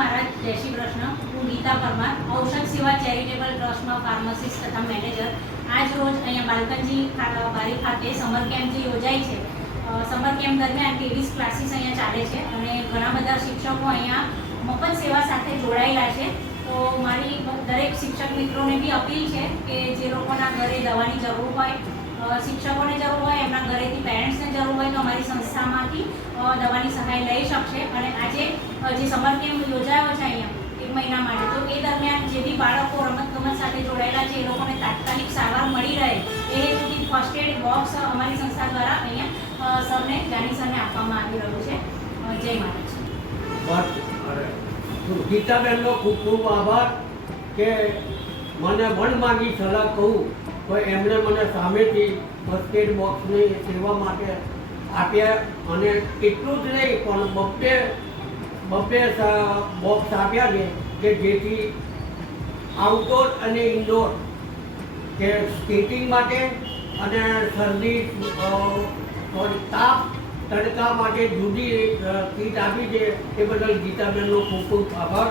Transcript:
મહારાજ, જય શ્રી કૃષ્ણ. હું ગીતા પરમાર, ઔષધ સેવા ચેરિટેબલ ટ્રસ્ટમાં ફાર્માસિસ્ટ તથા મેનેજર. આજ રોજ અહીંયા બાલકનજી બારી ખાતે સમર કેમ્પ જે યોજાય છે, સમર કેમ્પ દરમિયાન 23 ક્લાસીસ અહીંયા ચાલે છે અને ઘણા બધા શિક્ષકો અહીંયા મફત સેવા સાથે જોડાયેલા છે. તો મારી દરેક શિક્ષક મિત્રોને બી અપીલ છે કે જે લોકોના ઘરે દવાની જરૂર હોય, શિક્ષકોને જરૂર હોય, એમના ઘરેથી પેરેન્ટ્સને જરૂર હોય, તો અમારી સંસ્થામાંથી દવાની સહાય લઈ શકશે. અને આજે જે સમર કેમ્પ યોજાયો છે અહીંયા 1 મહિના માટે, તો એ દરમિયાન જે બી બાળકો રમતગમત સાથે જોડાયેલા છે એ લોકોને તાત્કાલિક સારવાર મળી રહે એ હેતુથી ફર્સ્ટ એડ બોક્સ અમારી સંસ્થા દ્વારા અહીંયા સરને જાની સરને આપવામાં આવી રહ્યું છે. જય મહારાજ. ગીતાબેનનો ખૂબ ખૂબ આભાર કે મને મન માંગી સલાહ કહું તો એમણે મને સામેથી ફર્સ્ટ એડ બોક્સની સેવા માટે આપ્યા. અને એટલું જ નહીં પણ બબ્બે બોક્સ આપ્યા છે કે જેથી આઉટડોર અને ઇન્ડોર કે સ્કેટિંગ માટે અને શરદી તાપ તડકા માટે જુદી કીટ આપી છે. એ બદલ ગીતાબેનનો ખૂબ ખૂબ આભાર.